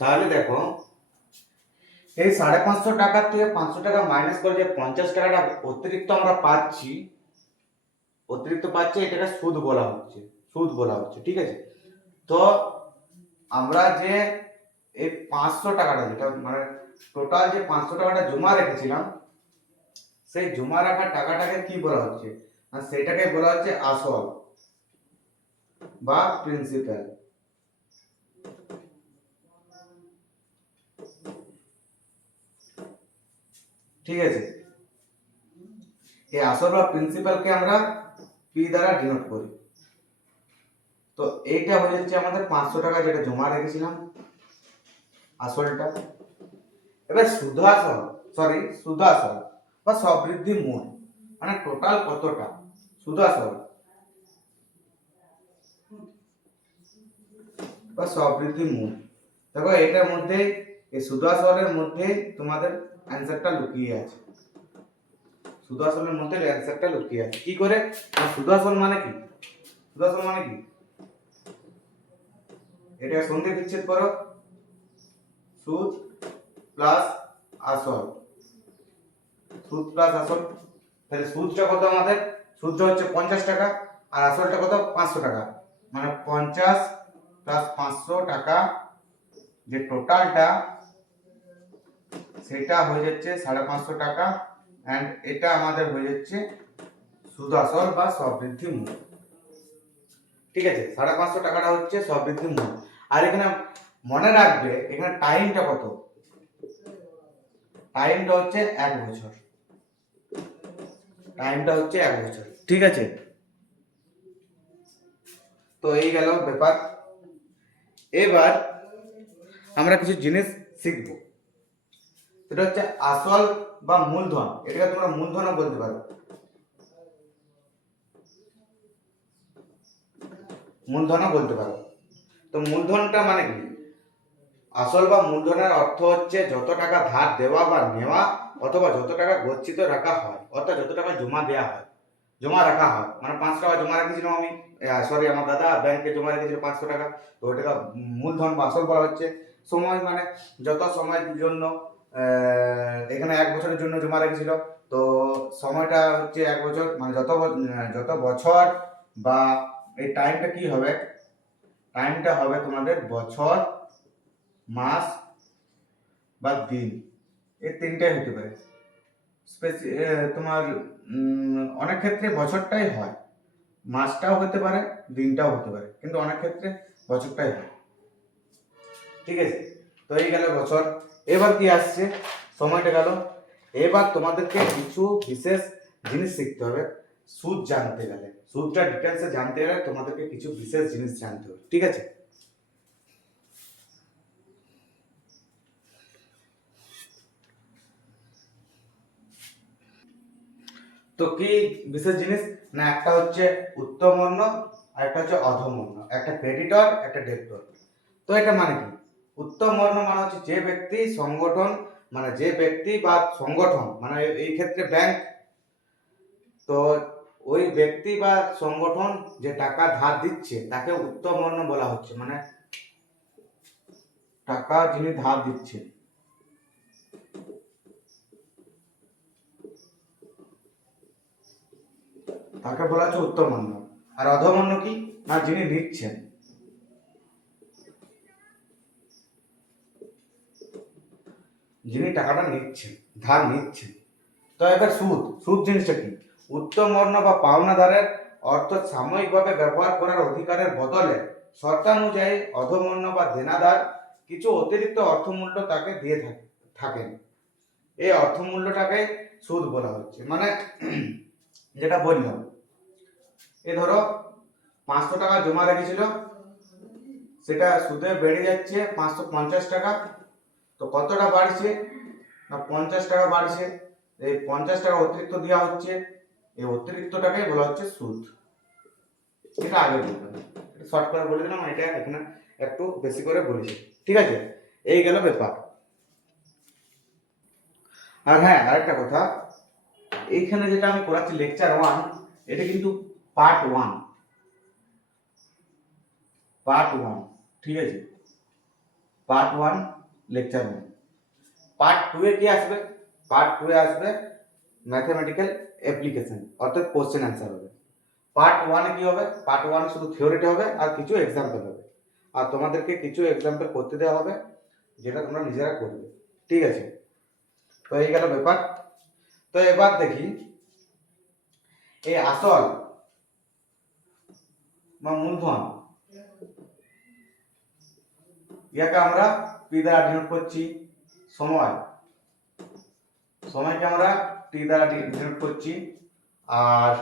তাহলে দেখো, এই 550 টাকার থেকে 500 টাকা মাইনাস করে যে 50 টাকাটা অতিরিক্ত পাচ্ছি, এটাকে সুদ বলা হচ্ছে, ঠিক আছে। তো আমরা যে এই 500 টাকাটা, যেটা মানে টোটাল যে 500 টাকাটা জমা রেখেছিলাম, সেই জমা রাখা টাকাটাকে কি বলা হচ্ছে, আর সেটাকে বলা হচ্ছে আসল বা প্রিন্সিপাল। ঠিক আছে, এই আসল বা প্রিন্সিপালকে আমরা পি দ্বারা ডিনোট করি। তো এইটা হয়ে যাচ্ছে আমাদের 500 টাকা যেটা জমা রেখেছিলাম, আসলটা। এবার সুধাসল বা সবৃদ্ধি মূল, মানে টোটাল কতটা সুধাসল বা সবৃদ্ধি মূল। দেখো এটার মধ্যে, এই সুধাসলের মধ্যে তোমাদের অ্যান্সারটা লুকিয়ে আছে। সুধাসলের মধ্যে অ্যান্সারটা লুকিয়ে আছে কি করে? সুধাসল মানে কি? সুধাসল মানে কি? এটা সন্ধি বিচ্ছেদ করো, সুদ প্লাস আসল, সুদ প্লাস আসল। তাহলে সুদটা কত আমাদের? সুদটা হচ্ছে 50 টাকা, আর আসলটা কত? 500 টাকা। মানে 50 প্লাস 500 টাকা, যে টোটালটা সেটা হয়ে যাচ্ছে 550 টাকা। এন্ড এটা আমাদের হয়ে যাচ্ছে সুদ আসল বা সবৃদ্ধি মূল। ঠিক আছে, 550 টাকাটা হচ্ছে সবৃদ্ধি মূল। আর এখানে মনে রাখবে, এখানে টাইমটা কত? টাইমটা হচ্ছে 1 বছর। টাইমটা হচ্ছে 1 বছর, ঠিক আছে। তো এই গেল ব্যাপার। এবার আমরা কিছু জিনিস শিখবো, সেটা হচ্ছে আসল বা মূলধন। এটাকে তোমরা মূলধনও বলতে পারো। মূলধনও বলতে পারো। তো মূলধনটা মানে কি? আসল বা মূলধনের অর্থ হচ্ছে যত টাকা ধার দেওয়া বা নেওয়া, অথবা যত টাকা গচ্ছিত রাখা হয়, অর্থাৎ যত টাকা জমা দেওয়া হয়, জমা রাখা হয়। মানে 500 টাকা জমা রেখেছিলাম আমি, আমার দাদা ব্যাংকে জমা রেখেছিল 500 টাকা, তো ওটাকে মূলধন বা আসল বলা হচ্ছে। সময় মানে যত সময়ের জন্য, এখানে 1 বছরের জন্য জমা রেখেছিল, তো সময়টা হচ্ছে 1 বছর, মানে যত বছর বা এই টাইমটা কি হবে? টাইমটা হবে তোমাদের বছর, মাস বা দিন, এই তিনটাই হতে পারে। তোমার অনেক ক্ষেত্রে বছরটাই হয়, মাসটাও হতে পারে, দিনটাও হতে পারে, কিন্তু অনেক ক্ষেত্রে বছরটাই হয়। ঠিক আছে, তো এই গেল বছর। এবার কি আসছে? সময়টা গেল। এবার তোমাদেরকে কিছু বিশেষ জিনিস শিখতে হবে। সুদ জানতে গেলে, সুদটা ডিটেলসে জানতে গেলে তোমাদেরকে কিছু বিশেষ জিনিস জানতে হবে, ঠিক আছে। তো কি বিশেষ জিনিস? না, একটা হচ্ছে উত্তমর্ণ, আর একটা হচ্ছে অধমর্ণ, একটা ক্রেডিটর, একটা ডেবিটর। তো এটা মানে কি? উত্তমর্ণ মানে হচ্ছে যে ব্যক্তি সংগঠন, মানে যে ব্যক্তি বা সংগঠন, মানে এই ক্ষেত্রে ব্যাংক, তো ওই ব্যক্তি বা সংগঠন যে টাকা ধার দিচ্ছে তাকে উত্তমর্ণ বলা হচ্ছে। মানে টাকা যিনি ধার দিচ্ছেন তাকে বলা হচ্ছে উত্তমর্ণ। আর অধমর্ণ কি? না, যিনি নিচ্ছেন, যিনি টাকাটা নিচ্ছেন, ধার নিচ্ছেন। তো এবার সুদ, সুদ জিনিসটা কি? উত্তমর্ণ বা পাওনাদারের অর্থ সাময়িকভাবে ব্যবহার করার অধিকারের বদলে শর্তানুযায়ী অধমর্ণ বা দেনাদার কিছু অতিরিক্ত অর্থমূল্য তাকে দিয়ে থাকেন। এই অর্থমূল্যটাকে সুদ বলা হচ্ছে। মানে যেটা বললাম, এ ধরো 500 টাকা জমা রেখেছিল, সেটা সুদে বেড়ে যাচ্ছে 550 টাকা। তো কতটা বাড়ছে? না, 50 টাকা বাড়ছে। এই 50 টাকা অতিরিক্ত দেওয়া হচ্ছে, এই অতিরিক্তটাকে বলা হচ্ছে সুদ। এটা আগে বললাম, এটা শর্ট করে বলে দিলাম, এটা এখানে একটু বেশি করে বলেছি, ঠিক আছে। এই গেল ব্যাপার। আর হ্যাঁ, আরেকটা কথা, এইখানে যেটা আমি করাচ্ছি লেকচার 1, এটা কিন্তু পার্ট 1, পার্ট 1, ঠিক আছে। Part 1 lecture 1। পার্ট 2 এ কি আসবে? পার্ট 2 এ আসবে ম্যাথমেটিক্যাল অ্যাপ্লিকেশন, অর্থাৎ কোশ্চেন অ্যান্সার হবে। পার্ট 1 এ কি হবে? পার্ট 1 এ শুধু থিওরিটা হবে আর কিছু এক্সাম্পল হবে, আর তোমাদেরকে কিছু এক্সাম্পল করতে দেওয়া হবে যেটা তোমরা নিজেরা করবে, ঠিক আছে? তো এই গেল ব্যাপার। তো এবার দেখি এই আসল বা মূলধন, ইয়াকে আমরা পি দ্বারা ডিনোট করছি। সময়কে আমরা টি দ্বারা ডিনোট করছি। আর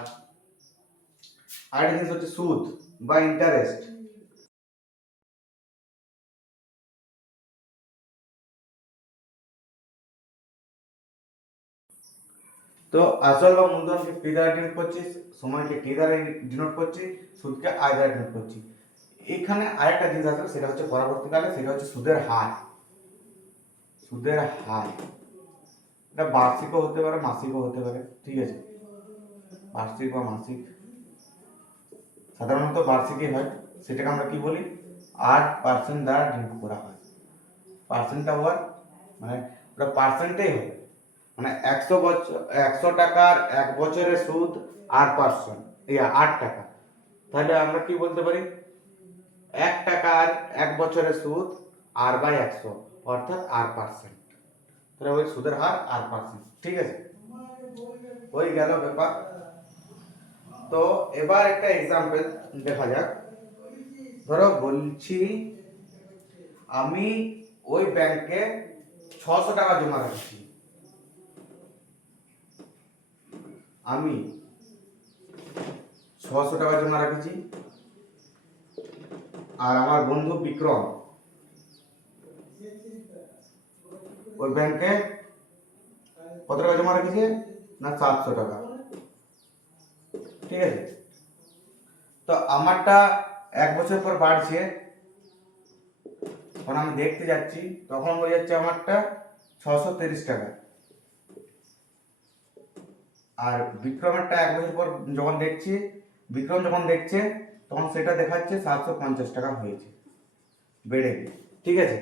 আরেকটা জিনিস হচ্ছে সুদ বা ইন্টারেস্ট। তো আসল বা মূলধনকে পি দ্বারা ডিনোট করছি, সময়কে টি দ্বারা ডিনোট করছি, সুদকে আই দ্বারা ডিনোট করছি। এখানে আরেকটা জিনিস আছে, সেটা হচ্ছে পরবর্তীকালে, সেটা হচ্ছে সুদের হার। সুদের হার এটা বার্ষিকও হতে পারে, মাসিকও হতে পারে, ঠিক আছে? বার্ষিক বা মাসিক, সাধারণত বার্ষিকই হয়। সেটাকে আমরা কি বলি? 8% দ্বারা ডিনোট করা হয়। পার্সেন্টটা হওয়ার মানে ওটা পার্সেন্টেই হবে, মানে 100 টাকার 1 বছরের সুদ 8%, 8 টাকা। তাহলে আমরা কি বলতে পারি? 1 টাকার 1 বছরের সুদ r/100, অর্থাৎ r%। তাহলে ওই সুদের হার r%, ঠিক আছে? ওই গেল ব্যাপার। তো এবার একটা এক্সাম্পল দেখা যাক। ধরো বলছি আমি ওই ব্যাংকে 600 টাকা জমা রাখছি। আমি 600 টাকা জমা রাখছি, আর আমার বন্ধু বিক্রম ওই ব্যাংকে কত টাকা জমা রেখেছে? না 700 টাকা, ঠিক আছে? তো আমারটা 1 বছর পর বাড়ছে, তখন আমি দেখতে যাচ্ছি, তখন হয়ে যাচ্ছে আমারটা 630 টাকা। আর বিক্রমেরটা 1 বছর পর যখন দেখছি, বিক্রম যখন দেখছে তখন সেটা দেখাচ্ছে 750 টাকা হয়েছে, বেড়ে গেছে, ঠিক আছে?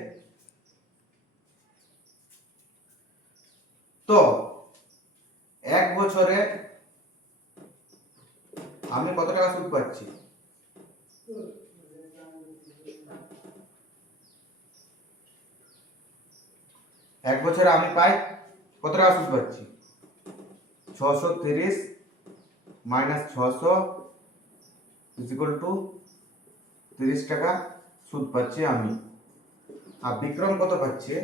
তো 1 বছরে আমি কত টাকা সুদ পাচ্ছি? এক বছরে আমি পাই কত টাকা সুদ পাচ্ছি? 630 মাইনাস 600 ইকুয়াল টু 30 টাকা সুদ পাচ্ছি আমি। আর বিক্রম কত পাচ্ছে?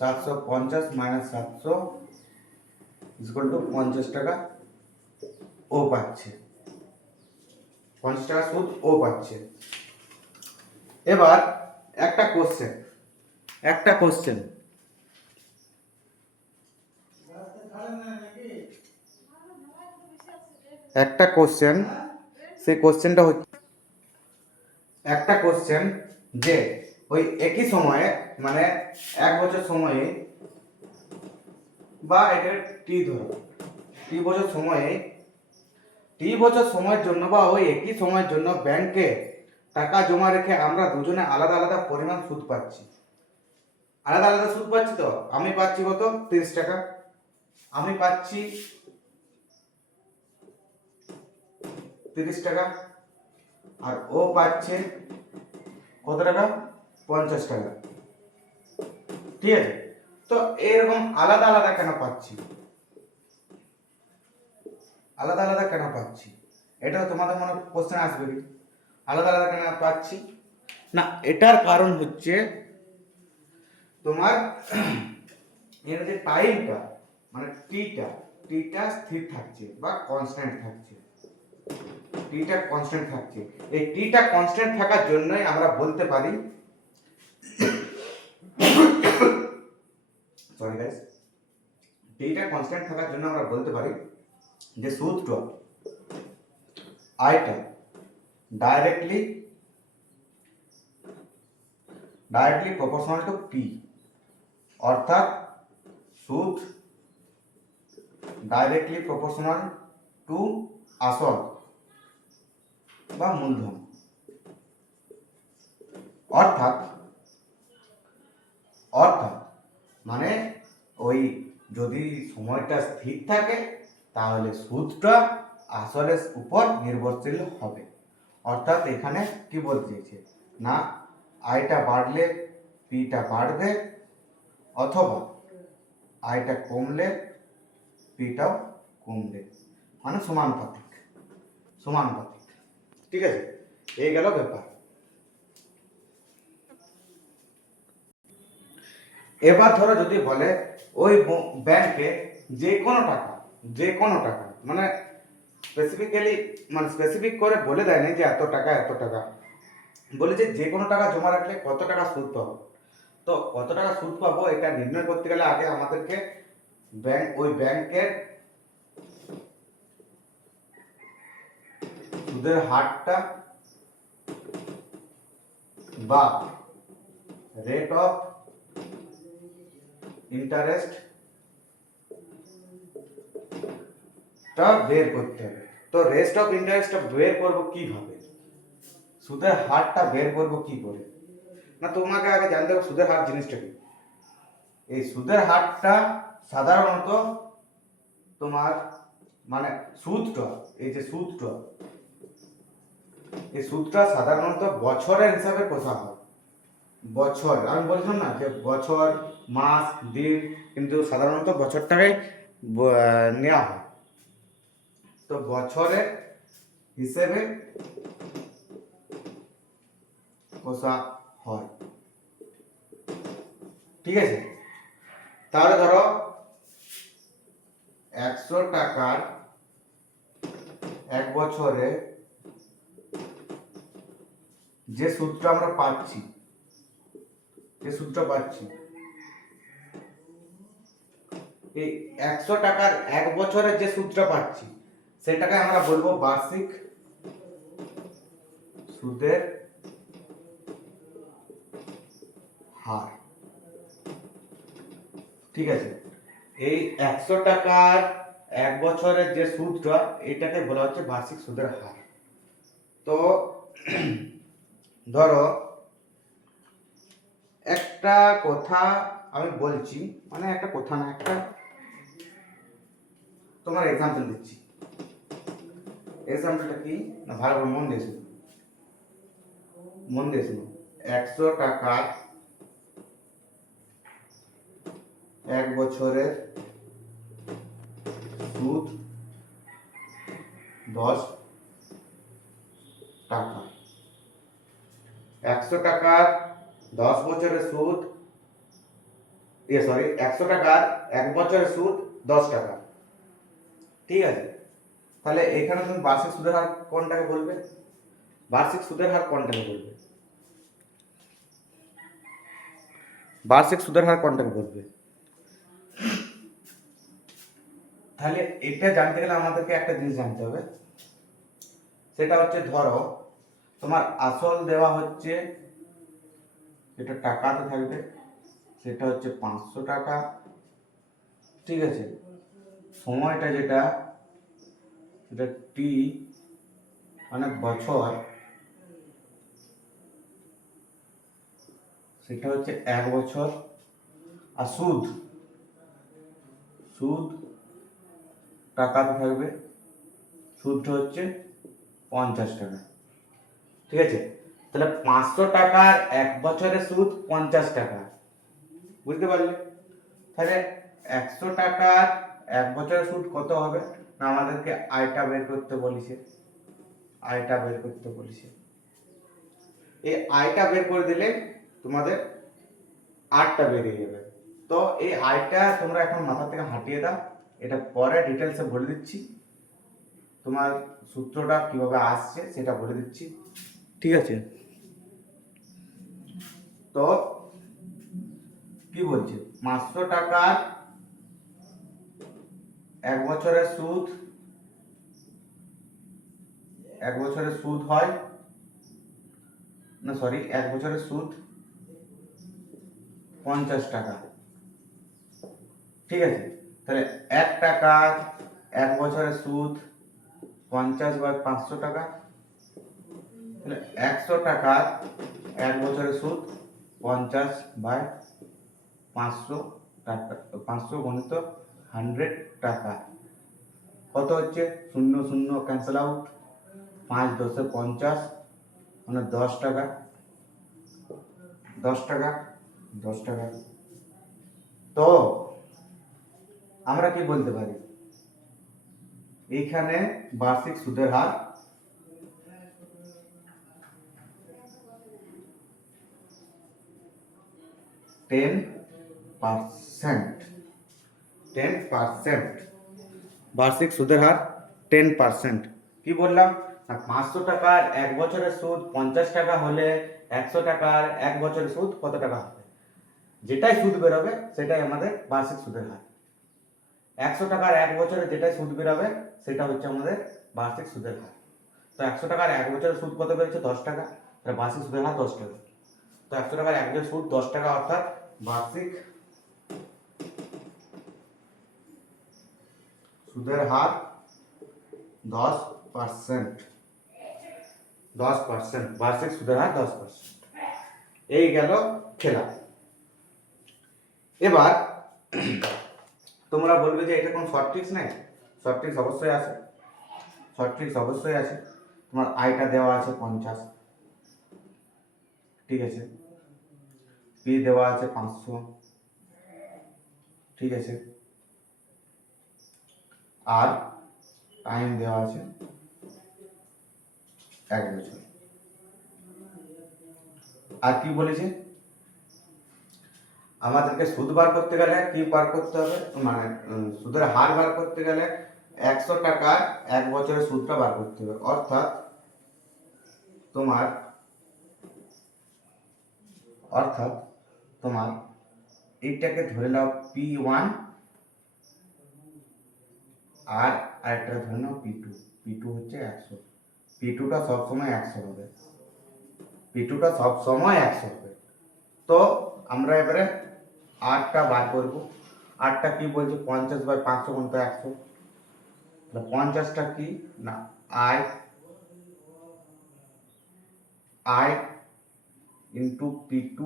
750 মাইনাস 700 ইকুয়াল টু 50 টাকা ও পাচ্ছে, 50 টাকা সুদ ও পাচ্ছে। এবার একটা কোশ্চেন, একটা কোশ্চেন একটা কোশ্চেন সেই কোশ্চেনটা হচ্ছে একটা কোশ্চেন যে ওই একই সময়ে, মানে 1 বছর সময়ে, বা এটা টি ধরো, টি বছর সময়ে, টি বছর সময়ের জন্য বা ওই একই সময়ের জন্য ব্যাংকে টাকা জমা রেখে আমরা দুজনে আলাদা আলাদা পরিমাণ সুদ পাচ্ছি। আলাদা আলাদা সুদ পাচ্ছি। তো আমি পাচ্ছি কত? 30 টাকা। আমি পাচ্ছি 30 টাকা, আর ও পাচ্ছে কত টাকা? 50 টাকা, ঠিক আছে? তো এরকম আলাদা আলাদা কেন পাচ্ছি? আলাদা আলাদা কেন পাচ্ছি? এটাও তোমাদের মনে কোশ্চেন আসবে, আলাদা আলাদা কেন পাচ্ছি না? এটার কারণ হচ্ছে তোমার এর যে টাইমটা, মানে টিটা স্থির থাকছে বা কনস্ট্যান্ট থাকছে। টিটা কনস্ট্যান্ট থাকছে। এই টিটা কনস্ট্যান্ট থাকার জন্যই আমরা বলতে পারি, সরি গাইস, টিটা কনস্ট্যান্ট থাকার জন্য আমরা বলতে পারি যে সুদটা আইটা ডাইরেক্টলি প্রপোর্শনাল টু পি, অর্থাৎ সুদ ডাইরেক্টলি প্রপোর্শনাল টু আসল বা মূলধন। অর্থাৎ অর্থাৎ মানে ওই যদি সময়টা স্থির থাকে তাহলে সুদটা আসলের উপর নির্ভরশীল হবে। অর্থাৎ এখানে কি বলতে চাইছে না আয়টা বাড়লে পিটা বাড়বে, অথবা আয়টা কমলে পিটাও কমবে, মানে সমানুপাতিক। ঠিক আছে, এই গেল ব্যাপার। এবার ধরো যদি বলে ওই ব্যাংকে যে কোনো টাকা মানে স্পেসিফিক করে বলে দেয়নি যে এত টাকা, বলে যে কোনো টাকা জমা রাখলে কত টাকা সুদ পাবো। তো কত টাকা সুদ পাবো এটা নির্ণয় করতে গেলে আগে আমাদেরকে ওই ব্যাংকের সুদের হারটা বা রেট অফ ইন্টারেস্ট টা বের করতে হবে। তো রেট অফ ইন্টারেস্টটা বের করব কিভাবে, সুদের হারটা বের করব কি করে? না তোমাকে আগে জানতে হবে সুদের হার জিনিসটা কি। এই সুদের হারটা সাধারণত তোমার মানে সুদটা, এই যে সুদটা সাধারণত বছরের হিসাবে কষা হয়। বছর আমি বলছিলাম না যে বছর, মাস, দিন, কিন্তু সাধারণত বছরটাকে নেওয়া হয়। তো বছরের হিসেবে কষা হয়। ঠিক আছে, তাহলে ধরো 100 টাকার এক বছরে যে সুদটা আমরা পাচ্ছি, এই 100 টাকার এক বছরে যে সুদটা পাচ্ছি সেটাকে আমরা বলবো বার্ষিক সুদের হার। ঠিক আছে, এই 100 টাকার এক বছরের যে সুদটা এটাকে বলা হচ্ছে বার্ষিক সুদের হার। তো ধরো একটা কথা আমি বলছি, মানে একটা কথা না, একটা তোমার এক্সাম্পল দিচ্ছি। এক্সাম্পলটা কি না, ভালো করে মন দিয়ে শুনো। 100 টাকার এক বছরের সুদ 10 টাকা। 100 টাকার 10 বছরের সুদ 100 টাকার এক বছরের সুদ 10 টাকা। ঠিক আছে, তাহলে এখানে তুমি বার্ষিক সুদের হার কোনটাকে বলবে? বার্ষিক সুদের হার কোনটাকে বলবে? তাহলে এটা জানতে গেলে আমাদেরকে একটা জিনিস জানতে হবে, সেটা হচ্ছে ধরো তোমার আসল দেওয়া হচ্ছে, এটা টাকাতে থাকবে, সেটা হচ্ছে 500 টাকা। ঠিক আছে, সময়টা যেটা সেটা টি মানে বছর, সেটা হচ্ছে 1 বছর। আর সুদ টাকাতে থাকবে, সুদটা হচ্ছে 50 টাকা। ঠিক আছে, তাহলে 500 টাকার এক বছরের সুদ 50 টাকা, বুঝতে পারলে? তাহলে 100 টাকার এক বছরের সুদ কত হবে না, আমাদেরকে আয়টা বের করতে বলেছে। এই আয়টা বের করে দিলে তোমাদের আটটা বেরিয়ে যাবে। তো এই আয়টা তোমরা এখন মাথা থেকে হাঁটিয়ে দাও, এটা পরে ডিটেলসে বলে দিচ্ছি, তোমার সূত্রটা কিভাবে আসছে সেটা বলে দিচ্ছি। ঠিক আছে, তো কি বলছে, 500 টাকার এক বছরের সুদ হয় না, এক বছরের সুদ 50 টাকা। ঠিক আছে, তাহলে 1 টাকা 1 বছরের সুদ 50/500 টাকা। তাহলে 100 টাকা 1 বছরের সুদ 50/500 টাকা, 500 গুণিত 100 টাকা কত হচ্ছে? 0 0 ক্যান্সেল আউট, 5 10 50 মানে 10 টাকা, 10 টাকা, 10 টাকা। তো আমরা কি বলতে পারি, এইখানে বার্ষিক সুদের হার 10%, 10%, বার্ষিক সুদের হার 10%। কি বললাম না, 500 টাকার 1 বছরের সুদ 50 টাকা হলে 100 টাকার 1 বছরের সুদ কত টাকা হবে? যেটাই সুদ বেরোবে সেটাই আমাদের বার্ষিক সুদের হার। 100 টাকার 1 বছরে যেটাই সুদ বেরোবে সেটা হচ্ছে আমাদের বার্ষিক সুদের হার। তো 100 টাকার 1 বছরের সুদ কত বেরোচ্ছে? 10 টাকা, তাহলে বার্ষিক সুদের হার 10 টাকা। তো 100 টাকার 1 বছরের সুদ 10 টাকা, অর্থাৎ বার্ষিক সুদের হার 10%, 10%, বার্ষিক সুদের হার 10%। এই গেল খেলা। এবার তোমরা বলবে যে এটা কোনো শর্ট ট্রিক্স নাই। শর্ট ট্রিক্স অবশ্যই আছে, শর্ট ট্রিক্স অবশ্যই আছে। তোমার আয়টা দেওয়া আছে 50, ঠিক আছে, পি দেওয়া আছে 500, ঠিক আছে, আর টাইম দেওয়া আছে 1 বছর। আর কি বলেছে, আমাদেরকে সুদ বার করতে গেলে কি বার করতে হবে, মানে সুদের হার বার করতে গেলে 100 টাকার 1 বছরের সুদটা বার করতে হবে। অর্থাৎ তোমার এইটাকে ধরে নাও P1 আর আরেকটা ধরে নাও P2। P2 হচ্ছে 100, P2টা সবসময় 100 হবে, P2টা সবসময় 100 হবে। তো আমরা এবারে আরটা বার করব। আরটা কি বলছে? 50/500 গুণিত 100। 50টা কি না আই ইন্টু P2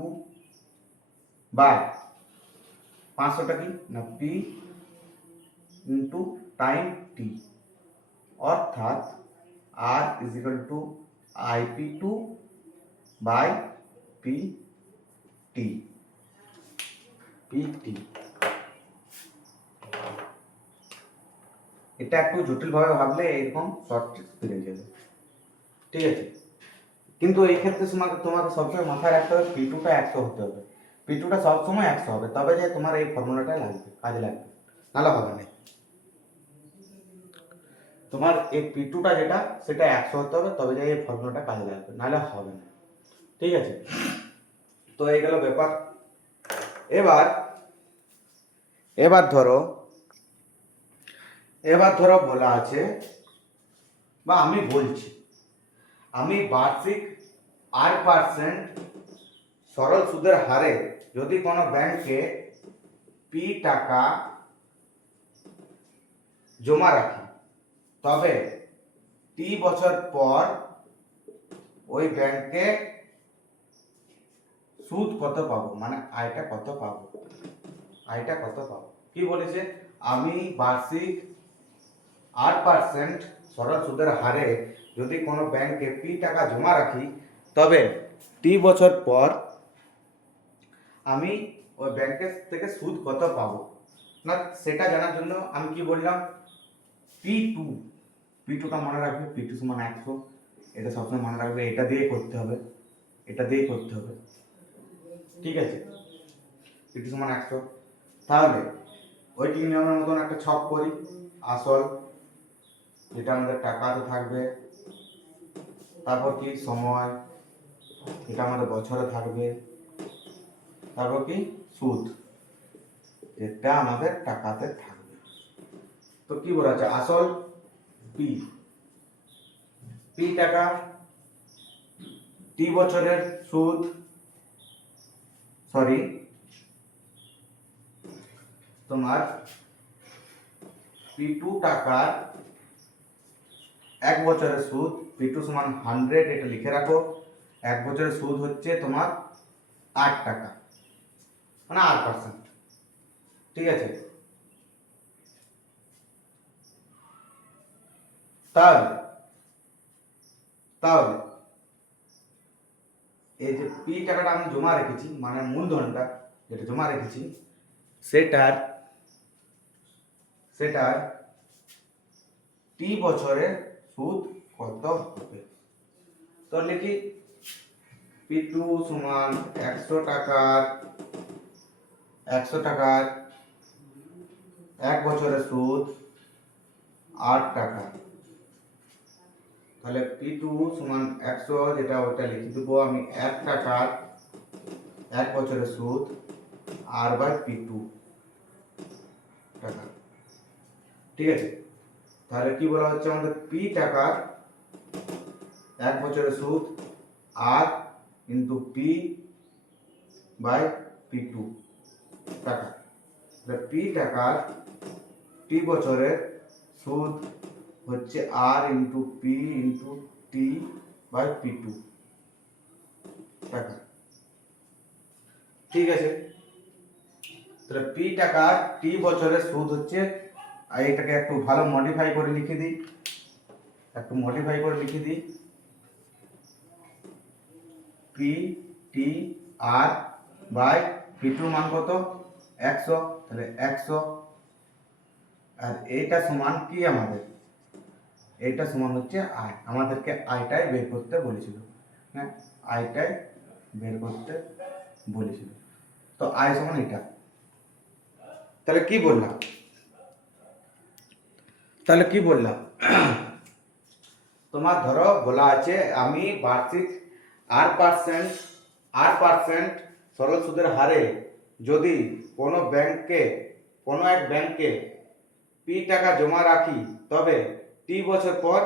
বাই 500টা কি না P ইন্টু টাইম টি, অর্থাৎ R is equal to IP2 by PT। এটা একটু জটিল ভাবে ভাবলে এরকম শর্ট ট্রিক্স পেয়ে যাবে, ঠিক আছে। কিন্তু এই ক্ষেত্রে তোমাকে সবসময় মাথায় রাখতে হবে P2টা 100 হতে হবে, P2টা সবসময় 100 হবে, তবে যে তোমার এই ফর্মুলাটা লাগবে, কাজে লাগবে, নাহলে হবে না। তোমার এই P2টা যেটা সেটা 100 হতে হবে, তবে যে এই ফর্মুলাটা কাজে লাগবে, নাহলে হবে না, ঠিক আছে। তো এই গেল ব্যাপার। এবার ধরো বলা আছে, বা আমি বলছি, আমি বার্ষিক 8% সরল সুদের হারে যদি কোনো ব্যাংকে P টাকা জমা রাখি, তবে T বছর পর ওই ব্যাংকে সুদ কত পাবো, মানে আয়টা কত পাবো, কি বলেছে, আমি বার্ষিক 8% সরল সুদের হারে যদি কোনো ব্যাংকে P টাকা জমা রাখি, তবে T বছর পর আমি ওই ব্যাংকের থেকে সুদ কত পাবো না, সেটা জানার জন্য আমি কি বললাম, P2টা মনে রাখবে, P2 সমান 100, এটা সবসময় মনে রাখবে, এটা দিয়ে করতে হবে, ঠিক আছে। P2 সমান 100, তাহলে ওয়েটিং নিয়মের মতন একটা ছক করি। আসল যেটা আমাদের টাকাতে থাকবে, তারপর কি সময়, এটা আমাদের বছরে থাকবে, তারপর কি সুদ, এটা আমাদের টাকাতে থাকবে। তো কি বলা আছে, আসল P টাকা, T বছরের সুদ, তোমার P2 টাকার 1 বছরের সুদ, P2 সমান 100, এটা লিখে রাখো। 1 বছরের সুদ হচ্ছে তোমার 8 টাকা, মানে 8%। ঠিক আছে, তাহলে তাহলে এই যে পি টাকাটা আমি জমা রেখেছি, মানে মূলধনটা যেটা জমা রেখেছি, সেটার টি বছরের সুদ কত হবে। তো লিখি P2 সমান 100 টাকার 1 বছরের সুদ 8 টাকা। তাহলে P2 সমান 100, যেটা ওটা লিখে দেবো আমি 1 টাকার 1 বছরের সুদ আর বাই P2 টাকা। ঠিক আছে, তাহলে কি বলা হচ্ছে আমাদের, P টাকার 1 বছরের সুদ আর ইন্টু P বাই P2 টাকা। P টাকার টি বছরের সুদ হচ্ছে R into P into T by P2 টাকা। ঠিক আছে, তাহলে P টাকার টি বছরের সুদ হচ্ছে, আর এটাকে একটু ভালো মডিফাই করে লিখে দিই, P T R by P2 মান কত, 100, তাহলে 100। আর এইটা সমান কি, আমাদের এইটা সমান হচ্ছে আয়, আমাদেরকে আয়টাই বের করতে বলেছিল। হ্যাঁ, আয়টাই বের করতে বলেছিল। তো আয় সমান এটা। তাহলে কি বললাম, তোমার ধরো বলা আছে আমি বার্ষিক 8% সরল সুদের হারে যদি কোনো এক ব্যাংকে পি টাকা জমা রাখি, তবে টি বছর পর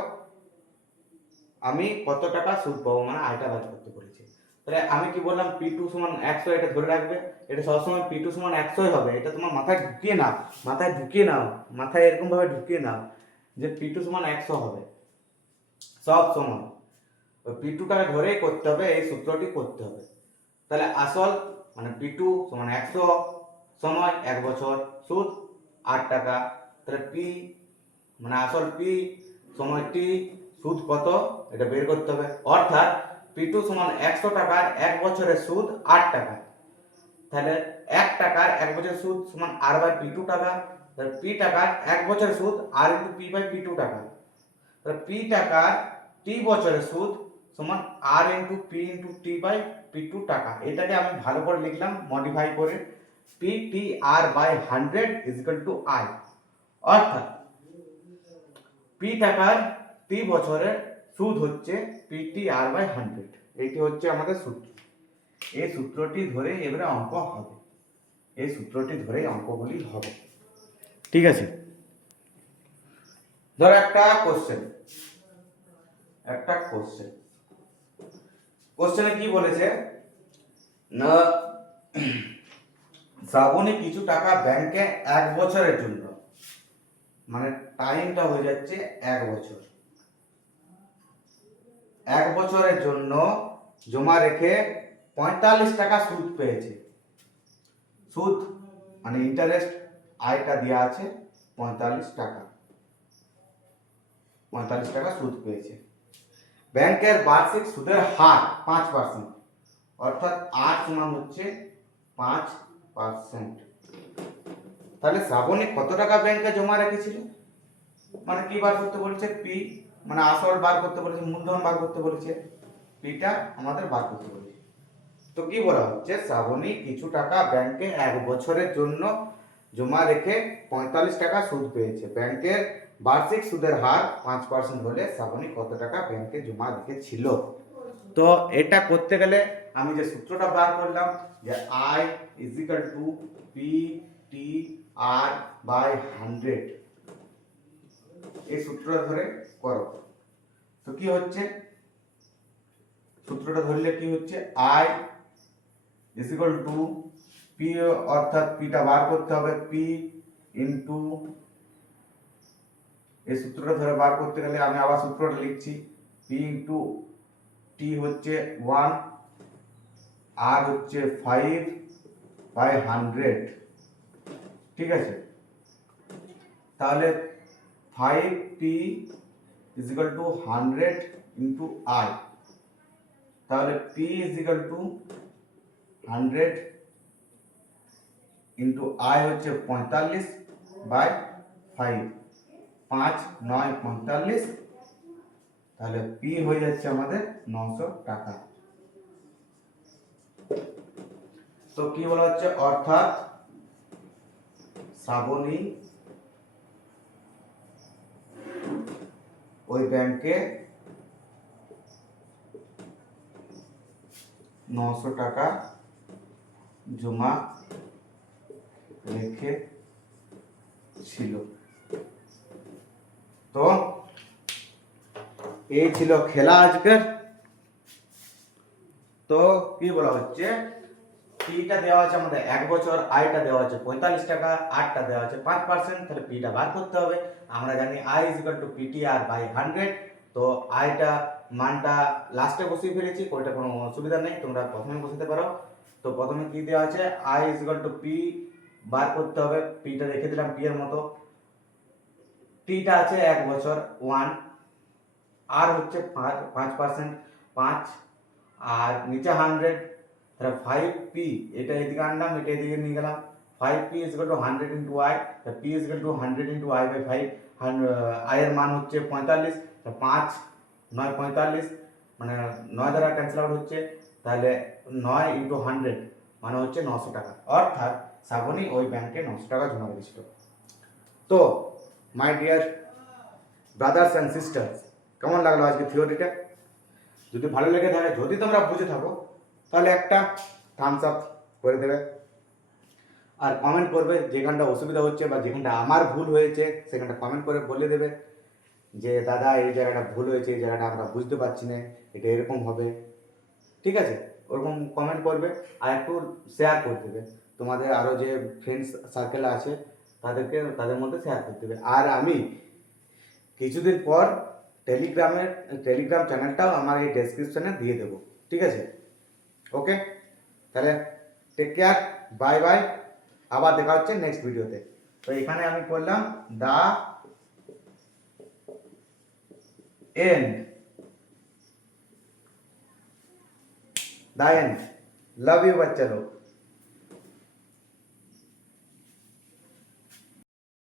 আমি কত টাকা সুদ পাবো, মানে আয়টা বাদ করতে বলেছে। তাহলে আমি কি বললাম, P2 সমান 100, এটা ধরে রাখবে, এটা সবসময় P2 সমান 100 হবে। এটা তোমার মাথায় ঢুকিয়ে নাও, মাথায় এরকম ভাবে ঢুকিয়ে নাও যে P2 সমান 100 হবে সব সময়। P2 টাকে ধরেই করতে হবে, এই সূত্রটি করতে হবে। তাহলে আসল মানে P2 সমান 100 সময় 1 বছর, সুদ 8 টাকা। তাহলে P মানে আসল P সময় T, সুদ কত, এটা বের করতে হবে। অর্থাৎ P2 সমান 100 টাকার 1 বছরের সুদ 8 টাকা। তাহলে 1 টাকার 1 বছরের সুদ সমান R বাই P2 টাকা। তাহলে P টাকার 1 বছরের সুদ R into P by P2 টাকা। তাহলে P টাকার T বছরের সুদ সমান R into P into T by P2 টাকা। এটাকে আমি ভালো করে লিখলাম মডিফাই করে, P T R by 100 is equal to I। অর্থাৎ P টাকার T বছরের সুদ হচ্ছে PTR বাই 100। এটি হচ্ছে আমাদের সূত্র। এই সূত্রটি ধরে এবারে অঙ্ক হবে, অঙ্কগুলি হবে। ঠিক আছে, ধরো একটা কোশ্চেনে কি বলেছে না, শ্রাবণী কিছু টাকা ব্যাংকে 1 বছরের জন্য, মানে টাইমটা হয়ে যাচ্ছে 1 বছর, 1 বছরের জন্য জমা রেখে 45 টাকা সুদ পেয়েছে। সুদ মানে ইন্টারেস্ট, আয়টা দেওয়া আছে 45 টাকা, সুদ পেয়েছে। ব্যাংকের বার্ষিক সুদের হার 5%, অর্থাৎ আর সমান হচ্ছে 5%। তাহলে শ্রাবণী কত টাকা ব্যাংকে জমা রেখেছিল, মানে কি বার করতে বলেছে, পি মানে আসল বার করতে বলেছে, মূলধন বার করতে বলেছে, পিটা আমাদের বার করতে বলেছে। তো কি বলা হচ্ছে, শ্রাবণী কিছু টাকা ব্যাংকে 1 বছরের জন্য জমা রেখে 45 টাকা সুদ পেয়েছে। ব্যাংকের বার্ষিক সুদের হার 5% হলে শ্রাবণী কত টাকা ব্যাংকে জমা রেখেছিল। তো এটা করতে গেলে আমি যে সূত্রটা বার করলাম, যে I is equal to P T R by 100, এই সূত্রটা ধরে করো। তো কি হচ্ছে, সূত্রটা ধরলে কি হচ্ছে, I is equal to P, অর্থাৎ পিটা বার করতে হবে, পি ইন্টু এই সূত্রটা ধরে বার করতে গেলে আমি আবার সূত্রটা লিখছি, পি ইন্টু টি হচ্ছে 1, আর হচ্ছে 5/100, ঠিক আছে। তাহলে 5p is equal to 100 into I, তাহলে p is equal to 100 into I হচ্ছে 45/5, 5 9 45, তাহলে p হয়ে যাচ্ছে আমাদের 900 টাকা। তো কি বলা হচ্ছে, অর্থাৎ শ্রাবণী ওই ব্যাংকে 900 টাকা জমা রেখেছিল। তো এই ছিল খেলা আজকের। তো কি বলা হচ্ছে, পিটা দেওয়া আছে আমাদের 1 বছর, আইটা দেওয়া আছে 45 টাকা, আরটা দেওয়া আছে 5%, তাহলে পিটা বার করতে হবে। আমরা জানি I is equal to PTR by 100। তো আইটা মানটা লাস্টে বসিয়ে ফেলেছি, ওইটা কোনো অসুবিধা নেই, তোমরা প্রথমে বসাতে পারো। তো প্রথমে কি দেওয়া আছে, I is equal to P বার করতে হবে, পিটা রেখে দিলাম পি এর মতো, টিটা আছে 1 বছর 1, আর হচ্ছে 5%, 5, আর নিচে 100, তাহলে 5p, এটা এদিকে আনলাম, এটা এদিকে নিয়ে গেলাম, 5p is equal to 100 into i, তাহলে p is equal to 100 into i by 5, i এর মান হচ্ছে 45, তাহলে 5 9 45, মানে 9 দ্বারা ক্যান্সেল আউট হচ্ছে, তাহলে 9 into 100 মানে হচ্ছে 900 টাকা। অর্থাৎ শ্রাবণী ওই ব্যাংকে 900 টাকা জমা রেখেছিল। তো my dear brothers and sisters, কেমন লাগলো আজকে থিওরিটা? যদি ভালো লেগে থাকে, যদি তোমরা বুঝে থাকো, তাহলে একটা থামস আপ করে দেবে, আর কমেন্ট করবে যেখানটা অসুবিধা হচ্ছে বা যেখানটা আমার ভুল হয়েছে সেখানটা কমেন্ট করে বলে দেবে যে দাদা এই জায়গাটা ভুল হয়েছে, এই জায়গাটা আমরা বুঝতে পারছি না, এটা এরকম হবে, ঠিক আছে? ওরকম কমেন্ট করবে, আর একটু শেয়ার করে দেবে তোমাদের আরও যে ফ্রেন্ডস সার্কেল আছে তাদের মধ্যে শেয়ার করে দেবে। আর আমি কিছুদিন পর টেলিগ্রাম চ্যানেলটাও আমার এই ডেসক্রিপশনে দিয়ে দেবো, ঠিক আছে? ওকে, তাহলে টেক কেয়ার, বাই বাই, আবার দেখা হচ্ছে নেক্সট ভিডিওতে। তো এখানে আমি করলাম দা এন্ড, লাভ ইউ বাচ্চা লোক।